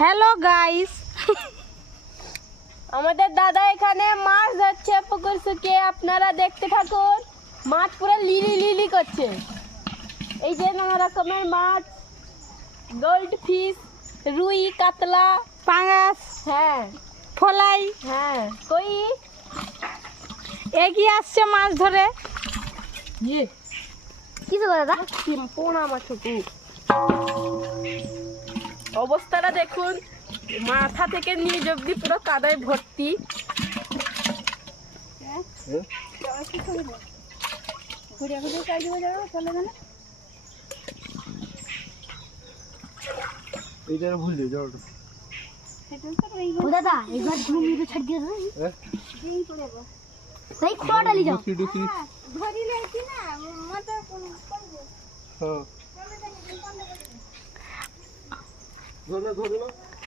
Hello guys, আমাদের দাদা এখানে মাছ ধরছে পুকুর শুকিয়ে। আপনারা দেখতে থাকুন। মাছ পুরো লিলি লিলি করছে। এই যে নানা রকমের মাছ, গোল্ড ফিশ, রুই, কাতলা, পাঙাশ, হ্যাঁ ফলাই হ্যাঁ কই এগিয়ে আসছে মাছ ধরে। ইয়ে কি তো দাদা? পোনা মাছ অবস্থাটা দেখুন, মাথা থেকে নিচ অব্দি পুরো কাদায় ভর্তি। দাদা একবার ঘুমিয়ে ছাড় দিয়ে তাই খোয়া ডালি যাও। ধরে না